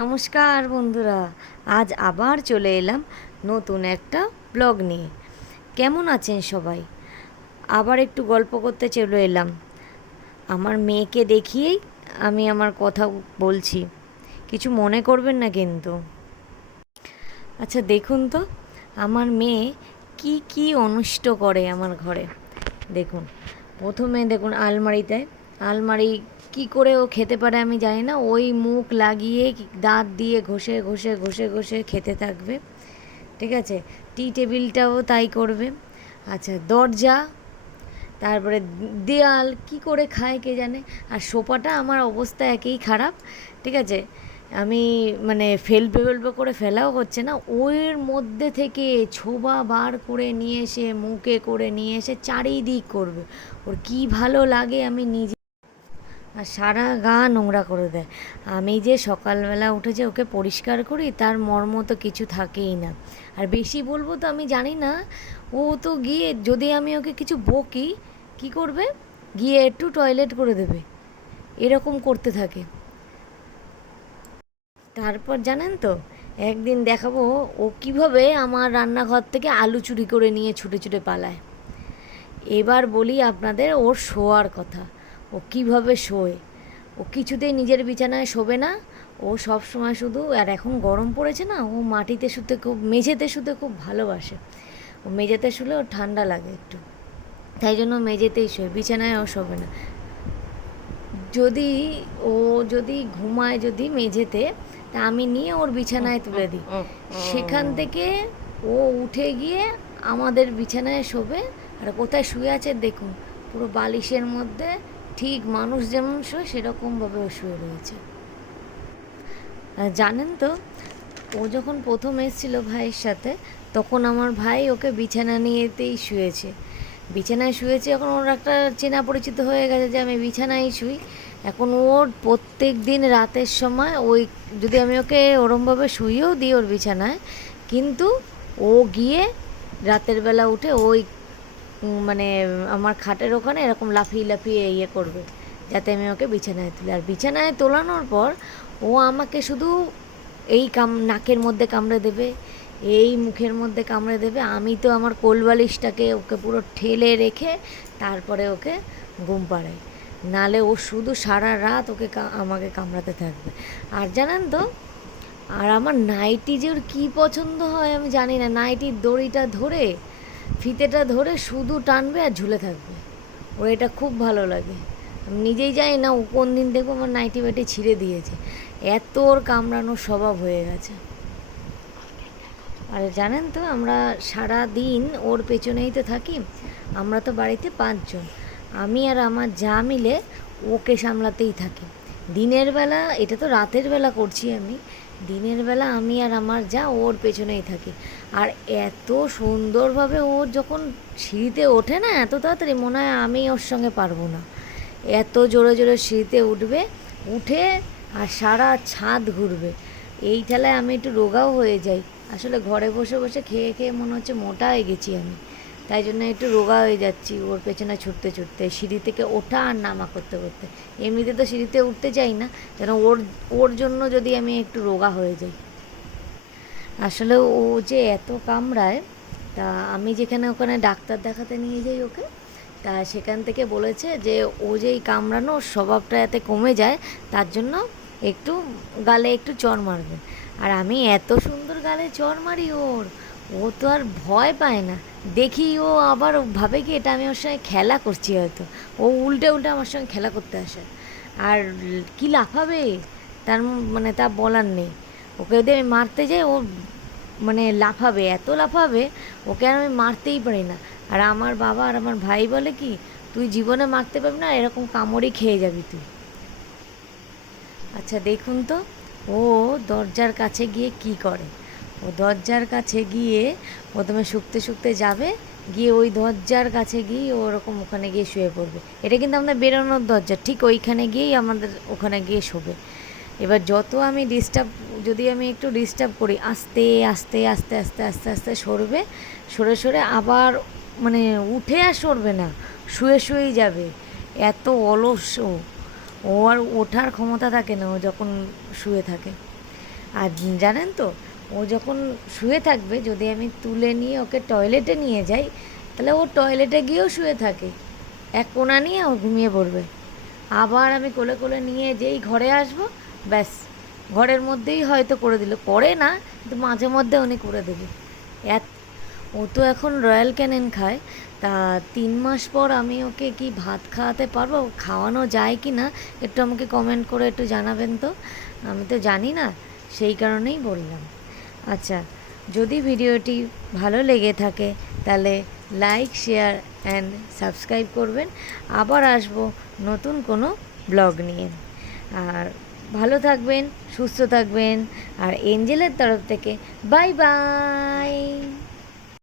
নমস্কার বন্ধুরা, আজ আবার চলে এলাম নতুন একটা ব্লগ নিয়ে। কেমন আছেন সবাই? আবার একটু গল্প করতে চলে এলাম। আমার মেয়েকে দেখিয়েই আমি আমার কথা বলছি। কিছু মনে করবেন না কিন্তু। আচ্ছা দেখুন তো, আমার মেয়ে কি কি অনিষ্ট করে আমার ঘরে। দেখুন, প্রথমে দেখুন আলমারিতে, আলমারি কি করে ও খেতে পারে আমি জানি না। ওই মুখ লাগিয়ে দাঁত দিয়ে ঘষে ঘষে ঘষে ঘষে খেতে থাকবে। ঠিক আছে? টি টেবিলটাও তাই করবে। আচ্ছা দরজা, তারপরে দেয়াল, কি করে খায় কে জানে? আর সোফাটা আমার অবস্থা একেই খারাপ। ঠিক আছে? আমি মানে ফেলবে ফেলবে করে ফেলাও হচ্ছে না। ওর মধ্যে থেকে ছোবা বার করে নিয়ে এসে, মুখে করে নিয়ে এসে চারিদিক করবে। ওর কি ভালো লাগে আমি নিজে আর সারা গা নোংরা করে দেয়। আমি যে সকালবেলা উঠে যে ওকে পরিষ্কার করি, তার মর্ম তো কিছু থাকেই না। আর বেশি বলব তো আমি জানি না, ও তো গিয়ে যদি আমি ওকে কিছু বকি, কি করবে? গিয়ে একটু টয়লেট করে দেবে। এরকম করতে থাকে। তারপর জানেন তো, একদিন দেখাবো ও কীভাবে আমার রান্নাঘর থেকে আলু চুরি করে নিয়ে ছুটে ছুটে পালায়। এবার বলি আপনাদের ওর শোয়ার কথা। ও কীভাবে শোয়? ও কিছুতেই নিজের বিছানায় শোবে না। ও সব সময় শুধু, আর এখন গরম পড়েছে না, ও মাটিতে শুতে খুব, মেঝেতে শুতে খুব ভালোবাসে। ও মেঝেতে শুলে ওর ঠান্ডা লাগে একটু। তাই জন্য মেঝেতেই শোয় বিছানায় ও শোবে না। যদি ও যদি ঘুমায় যদি মেঝেতে, তা আমি নিয়ে ওর বিছানায় তুলে দিই। সেখান থেকে ও উঠে গিয়ে আমাদের বিছানায় শোবে। আর কোথায় শুয়ে আছে দেখুন, পুরো বালিশের মধ্যে ঠিক মানুষ যেমন শোয়, সেরকমভাবে ও শুয়ে রয়েছে। জানেন তো, ও যখন প্রথম এসেছিল ভাইয়ের সাথে, তখন আমার ভাই ওকে বিছানা নিয়েতেই শুয়েছে। বিছানায় শুয়েছে, এখন ওর একটা চেনা পরিচিত হয়ে গেছে যে আমি বিছানায় শুই। এখন ওর প্রত্যেক দিন রাতের সময় ওই, যদি আমি ওকে ওরমভাবে শুয়েও দিই ওর বিছানায়, কিন্তু ও গিয়ে রাতের বেলা উঠে ওই মানে আমার খাটের ওখানে এরকম লাফিয়ে লাফিয়ে ইয়ে করবে, যাতে আমি ওকে বিছানায় তুলি। আর বিছানায় তোলানোর পর ও আমাকে শুধু এই কাম, নাকের মধ্যে কামড়ে দেবে, এই মুখের মধ্যে কামড়ে দেবে। আমি তো আমার কোলবালিশটাকে ওকে পুরো ঠেলে রেখে তারপরে ওকে ঘুম পাড়াই। নালে ও শুধু সারা রাত ওকে আমাকে কামড়াতে থাকবে। আর জানেন তো, আর আমার নাইটি যে ওর কী পছন্দ হয় আমি জানি না। নাইটির দড়িটা ধরে ফিতেটা ধরে শুধু টানবে আর ঝুলে থাকবে। ওর এটা খুব ভালো লাগে। নিজেই জানি না ও কোন দিন দেখব আমার নাইটি বাইটি ছিঁড়ে দিয়েছে। এত ওর কামড়ানোর স্বভাব হয়ে গেছে। আর জানেন তো, আমরা সারা দিন ওর পেছনেই তো থাকি। আমরা তো বাড়িতে পাঁচজন। আমি আর আমার যা মিলে ওকে সামলাতেই থাকি। দিনের বেলা, এটা তো রাতের বেলা করছি আমি। দিনের বেলা আমি আর আমার যা ওর পেছনেই থাকি। আর এত সুন্দরভাবে ও যখন সিঁড়িতে ওঠে না এত তাড়াতাড়ি, মনে হয় আমি ওর সঙ্গে পারব না। এত জোরে জোরে সিঁড়িতে উঠবে, উঠে আর সারা ছাদ ঘুরবে। এই ঠেলায় আমি একটু রোগাও হয়ে যাই। আসলে ঘরে বসে বসে খেয়ে খেয়ে মনে হচ্ছে মোটা হয়ে গেছি আমি। তাই জন্য একটু রোগা হয়ে যাচ্ছি, ওর পেছনে ছুটতে ছুটতে, সিঁড়ি থেকে ওঠা আর নামা করতে করতে। এমনিতে তো সিঁড়িতে উঠতে চাই না, যেন ওর ওর জন্য যদি আমি একটু রোগা হয়ে যাই। আসলে ও যে এত কামড়ায়, তা আমি যেখানে ওখানে ডাক্তার দেখাতে নিয়ে যাই ওকে, তা সেখান থেকে বলেছে যে ও যে এই কামড়ানো, ওর স্বভাবটা এতে কমে যায়, তার জন্য একটু গালে একটু চর মারবে। আর আমি এত সুন্দর গালে চর মারি ওর, ও তো আর ভয় পায় না। দেখি ও আবার ভাবে কি এটা আমি ওর সঙ্গে খেলা করছি হয়তো। ও উল্টে উল্টে আমার সঙ্গে খেলা করতে আসে। আর কি লাফাবে তার মানে তা বলার নেই। ওকে যদি আমি মারতে যাই ও মানে লাফাবে, এত লাফাবে, ওকে আর আমি মারতেই পারি না। আর আমার বাবা আর আমার ভাই বলে কি, তুই জীবনে মারতে পারবি না, এরকম কামড়ই খেয়ে যাবি তুই। আচ্ছা দেখুন তো, ও দরজার কাছে গিয়ে কি করে? ও দরজার কাছে গিয়ে প্রথমে শুকতে শুকতে যাবে, গিয়ে ওই দরজার কাছে গিয়ে ওরকম ওখানে গিয়ে শুয়ে পড়বে। এটা কিন্তু আমাদের বেরোনোর দরজা, ঠিক ওইখানে গিয়েই আমাদের ওখানে গিয়ে শোবে। এবার যত আমি ডিস্টার্ব যদি আমি একটু ডিস্টার্ব করি, আস্তে আস্তে আস্তে আস্তে আস্তে আস্তে সরবে, সরে সরে আবার মানে উঠে আর সরবে না, শুয়ে, শুয়েই যাবে। এত অলস ও। ও আর ওঠার ক্ষমতা থাকে না, ও যখন শুয়ে থাকে। আর জানেন তো ও যখন শুয়ে থাকবে, যদি আমি তুলে নিয়ে ওকে টয়লেটে নিয়ে যাই, তাহলে ও টয়লেটে গিয়েও শুয়ে থাকে। এক কোনা নিয়ে ও ঘুমিয়ে পড়বে। আবার আমি কোলে কোলে নিয়ে যেই ঘরে আসব, ব্যাস, ঘরের মধ্যেই হয়তো করে দিল। করে না, কিন্তু মাঝে মধ্যে উনি করে দেবে। এত, ও তো এখন রয়্যাল ক্যানেন খায়। তা তিন মাস পর আমি ওকে কি ভাত খাওয়াতে পারব? খাওয়ানো যায় কি না? একটু আমাকে কমেন্ট করে একটু জানাবেন তো? আমি তো জানি না, সেই কারণেই বললাম। আচ্ছা যদি ভিডিওটি ভালো লেগে থাকে, তাহলে লাইক শেয়ার অ্যান্ড সাবস্ক্রাইব করবেন। আবার আসব নতুন কোনো ব্লগ নিয়ে। আর ভালো থাকবেন, সুস্থ থাকবেন, আর এঞ্জেলের তরফ থেকে বাই বাই